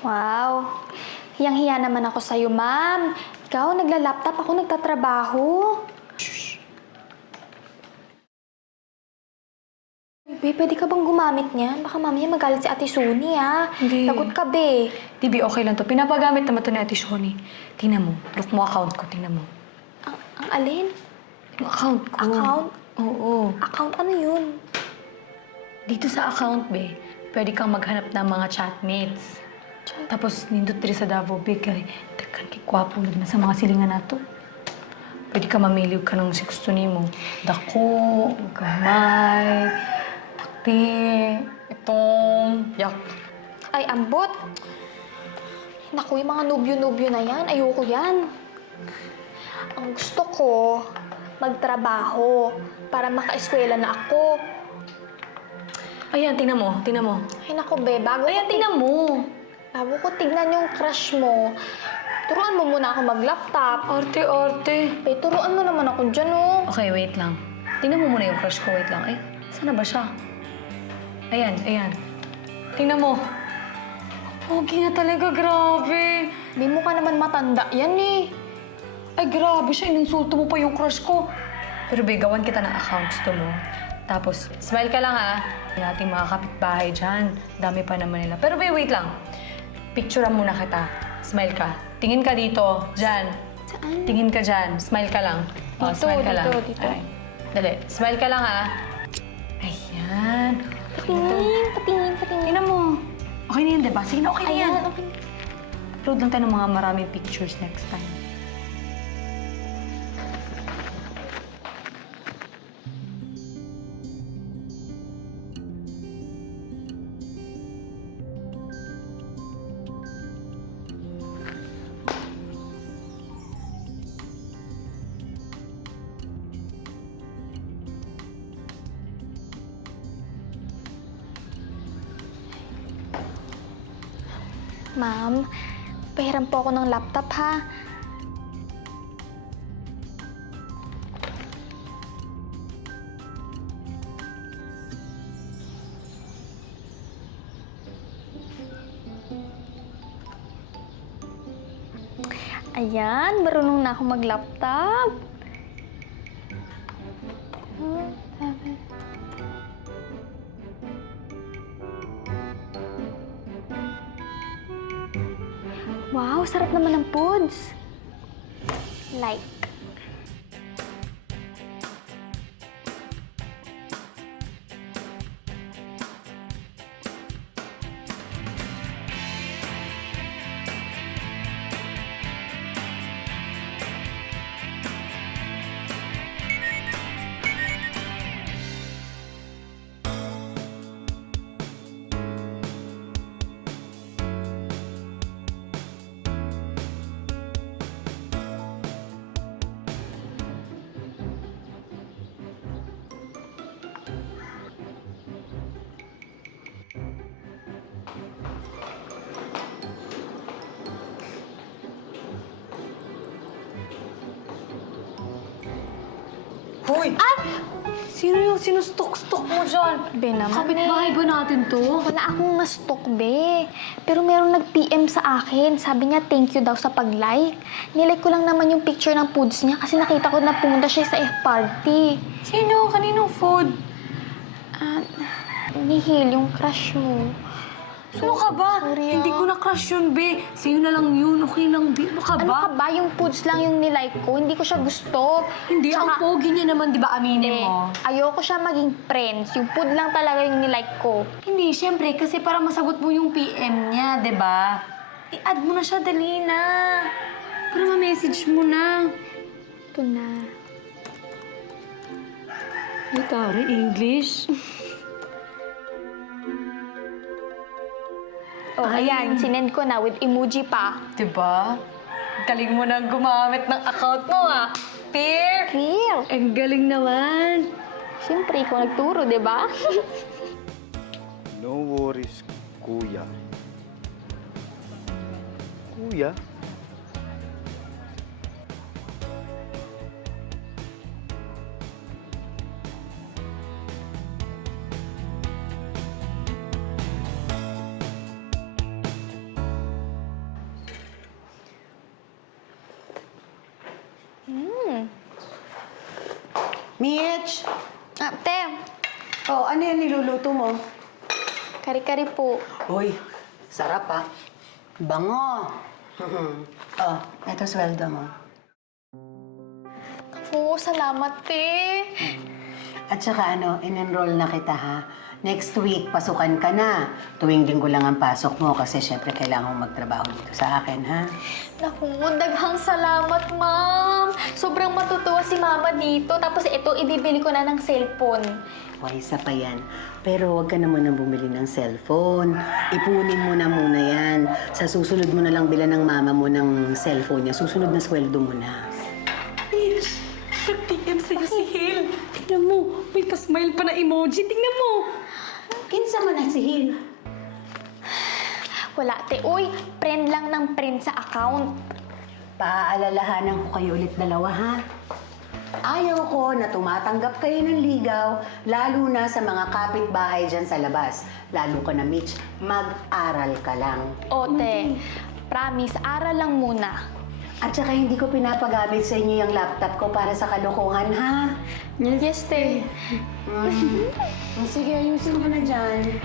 Wow. Hiyang-hiya naman ako sa'yo, ma'am. Ikaw, nagla-laptop, ako nagtatrabaho. Be, pwede ka bang gumamit niyan? Baka mamaya magalit si Ate Suni, ha? Hindi. Lagot ka, be. Tibi, okay lang to. Pinapagamit naman to ni Ate Shoni. Tingnan mo. Look mo account ko. Tingnan mo. Ang alin? Yung account ko. Account? Oo. Account ano yun? Dito sa account, be, pwede kang maghanap ng mga chatmates. Tapos, nindot diri sa Davao, be, kay tekan kay kwapo na sa mga silingan nato. Pwede ka mamili ka ng si gusto nimo. Dako, gamay, puti, itong, yak. Ay, ambot. Naku, yung mga nubyo-nubyo na yan. Ayoko yan. Ang gusto ko, magtrabaho para maka-eskwela na ako. Ayan, tingnan mo, tingnan mo. Ay, naku, be. Ayan, tingnan mo. Bago ko tignan yung crush mo, turuan mo muna ako mag-laptop. Arte-arte. Be, turuan mo naman ako dyan, oh. Okay, wait lang. Tingnan mo muna yung crush ko. Wait lang. Ay, sana ba siya? Ayan, ayan. Tingnan mo. Pogi na talaga, grabe. Be, mukha naman matanda yan, eh. Ay, grabe siya. Ininsulto mo pa yung crush ko. Pero be, gawan kita ng accounts to mo. Tapos, smile ka lang ha. Yung ating mga kapitbahay dyan. Dami pa naman nila. Pero be, wait lang. Picturean muna kita. Smile ka. Tingin ka dito. Dyan. Saan? Tingin ka dyan. Smile ka lang. O, Dito, smile ka lang. dito. Ay. Dali. Smile ka lang, ha? Ayan. Patingin. Tingnan mo. Okay na yan, diba? Sige na, okay na yan. Ayan, okay. Upload lang tayo ng mga maraming pictures next time. Ma'am, pahiram po ako ng laptop, ha? Ayan, marunong na ako mag-laptop. Wow, sarap naman ng foods. Like. Hoy! Ay! Sino yung sinustok-stok mo dyan? Be naman, Kapitbahay ba natin to? Wala akong na-stalk, be. Pero merong nag-PM sa akin. Sabi niya, thank you daw sa pag-like. Nilike ko lang naman yung picture ng foods niya kasi nakita ko na pumunta siya sa F-party. Sino? Kaninong food? Nihil, yung crush mo. Ano ka ba? Sorry, Hindi ko na-crush yun, be. Sa'yo na lang yun. Okay lang, be. Ano ka Ano ba? ka ba? Yung foods lang yung nilike ko. Hindi ko siya gusto. Hindi, ang Tsaka, pogi niya naman, di ba, aminin mo? ayoko siya maging friends. Yung food lang talaga yung nilike ko. Hindi, syempre, kasi para masagot mo yung PM niya, di ba? I-add mo na siya, dali na. Para ma-message mo na. Ito na. Ay, tari, English. Oh, ayan. Sinend ko na with emoji pa. Di ba? Galing mo na gumamit ng account mo, ah. Peer! Real. Ang galing naman. Siyempre, ikaw nagturo, di ba? No worries, kuya. Kuya? Mitch! Te, Oh, ano yan niluluto mo? kari-kari po. Uy, sarap ah. Bango. Oh, eto sweldo mo. Oo, salamat, te. At saka in-enroll na kita ha. Next week, pasukan ka na. Tuwing linggo lang ang pasok mo kasi syempre kailangan mong magtrabaho dito sa akin, ha? Naku, daghang salamat, ma'am. Sobrang matutuwa si mama dito. Tapos ito, ibibili ko na ng cellphone. Why, isa pa yan. Pero huwag ka na munang bumili ng cellphone. Ipunin mo na muna yan. Sa susunod mo na lang bilan ng mama mo ng cellphone niya. Susunod na sweldo mo na. Mitch, nag-PM sa'yo si Hil. Tingnan mo, may pa-smile pa na emoji. Tingnan mo. Kinsa man na si Hil. Wala, te. Uy, friend lang ng friend sa account. Paaalalahanan ko kayo ulit dalawa, ha? Ayaw ko na tumatanggap kayo ng ligaw, lalo na sa mga kapitbahay dyan sa labas. Lalo ka na, Mitch, mag-aral ka lang. O, te. Promise, aral lang muna. At saka hindi ko pinapagamit sa inyo yung laptop ko para sa kalokohan, ha? Yes, te. Sige, ayusin mo na dyan.